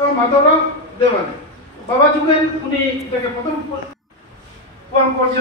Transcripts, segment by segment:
এবং মাধবরাও দেওয়ানে বাবা যুগের উনি এটাকে প্রথম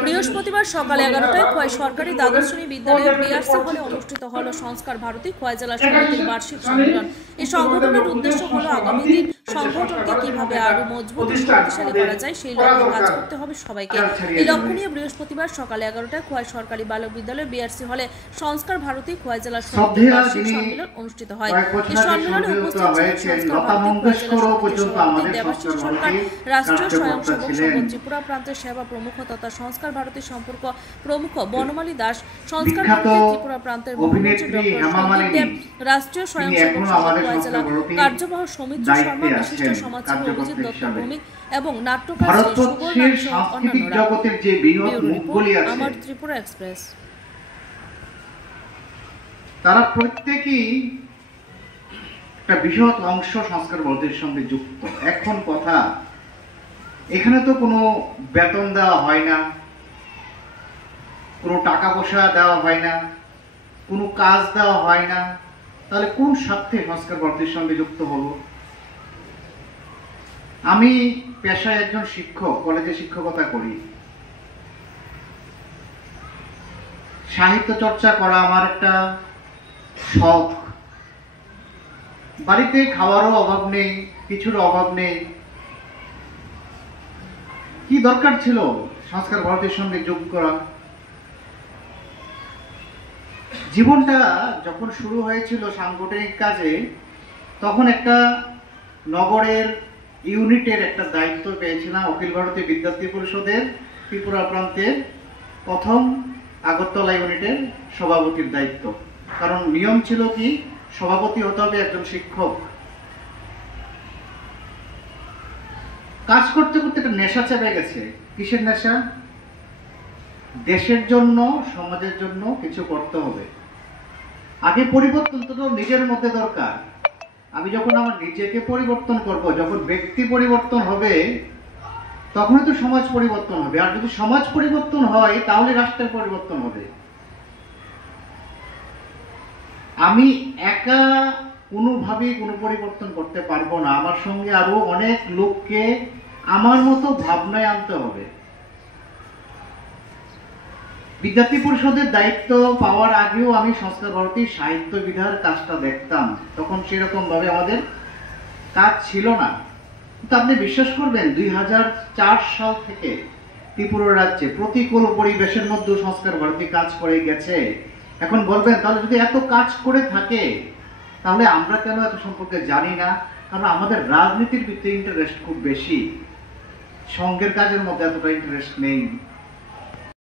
বৃহস্পতিবার সকাল 11টায় খোয়াই সরকারি দ্বাদশ শ্রেণী বিদ্যালয়ের বিআরসি হলে অনুষ্ঠিত হল সংস্কার ভারতী খোয়াই জেলা সমিতির বার্ষিক সম্মেলন। এই সংগঠনের উদ্দেশ্য হল আগামী দিন সংগঠনকে কিভাবে আরো মজবুত ও শক্তিশালী করা যায় সেই লক্ষ্যে কাজ করতে হবে সবাইকে। এই লক্ষ্য নিয়ে বৃহস্পতিবার সকাল 11টায় খোয়াই সরকারি বালক বিদ্যালয়ের বিআরসি হলে সংস্কার ভারতী খোয়াই জেলা সমিতির বার্ষিক সম্মেলন অনুষ্ঠিত হয়। এই সম্মেলনে উপস্থিত ছিলেন সংস্কার ভারতী খোয়াই জেলা সমিতির সভাপতি দেবাশিস সরকার, রাষ্ট্রীয় স্বয়ংসেবক সংঘ ত্রিপুরা প্রান্তের সেবা প্রমুখ তথা সংস্কার ভারতী সম্পর্ক প্রমুখ বনমালী দাস, সংস্কার ভারতী ত্রিপুরা প্রান্তের মহামন্ত্রী ডক্টর সন্দীপ দেব, রাষ্ট্রীয় স্বয়ংসেবক সংঘ খোয়াই জেলা কার্যবাহক সৌমিত্র শর্মা, বিশিষ্ট সমাজসেবী অভিজিৎ দত্ত ভৌমিক এবং নাট্যকার সুবর্ণ সহ অন্যান্যরা। আমার ত্রিপুরা এক্সপ্রেস। তারা প্রত্যেকেই একটা বৃহৎ অংশ সংস্কার ভারতীর সঙ্গে যুক্ত। এখন কথা, এখানে তো কোনো বেতন দেওয়া হয় না, কোনো টাকা পয়সা দেওয়া হয় না, কোনো কাজ দেওয়া হয় না, তাহলে কোন স্বার্থে সংস্কার ভারতীর সঙ্গে যুক্ত হব? আমি পেশায় একজন শিক্ষক, কলেজে শিক্ষকতা করি। সাহিত্য চর্চা করা আমার একটা শখ। বাড়িতে খাওয়ারও অভাব নেই, কিছুর অভাব নেই, কি দরকার ছিল সংস্কার ভারতের সঙ্গে যোগ করা? জীবনটা যখন শুরু হয়েছিল সাংগঠনিক কাজে, তখন একটা নগরের ইউনিটের একটা দায়িত্ব পেয়েছিলাম, অখিল ভারতীয় বিদ্যার্থী পরিষদের ত্রিপুরা প্রান্তের প্রথম আগরতলা ইউনিটের সভাপতির দায়িত্ব। কারণ নিয়ম ছিল কি, সভাপতি হতে হবে একজন শিক্ষক। কাজ করতে করতে একটা নেশা চেপে গেছে। কিসের নেশা? দেশের জন্য, সমাজের জন্য কিছু করতে হবে। আগে পরিবর্তন তো নিজের মধ্যে দরকার। আমি যখন আমার নিজেকে পরিবর্তন করব, যখন ব্যক্তি পরিবর্তন হবে, তখনই তো সমাজ পরিবর্তন হবে। আর যদি সমাজ পরিবর্তন হয়, তাহলে রাষ্ট্রের পরিবর্তন হবে। আমি একা কোনোভাবেই কোনো পরিবর্তন করতে পারবো না। আমার সঙ্গে আরো অনেক লোককে আমার মতো ভাবনায় আনতে হবে। বিদ্যার্থী পরিষদের দায়িত্ব পাওয়ার আগেও আমি সংস্কার ভারতীর সাহিত্য বিধার কাজটা দেখতাম। তখন সেরকম ভাবে আমাদের কাজ ছিল না। কিন্তু আপনি বিশ্বাস করবেন, 2004 সাল থেকে ত্রিপুরা রাজ্যে প্রতিকূল পরিবেশের মধ্যে সংস্কার ভারতী কাজ করে গেছে। এখন বলবেন, তাহলে যদি এত কাজ করে থাকে, তাহলে আমরা কেন এত সম্পর্কে জানি না? কারণ আমাদের রাজনীতির ভিতরে ইন্টারেস্ট খুব বেশি, সংঘের কাজের মধ্যে এতটা ইন্টারেস্ট নেই।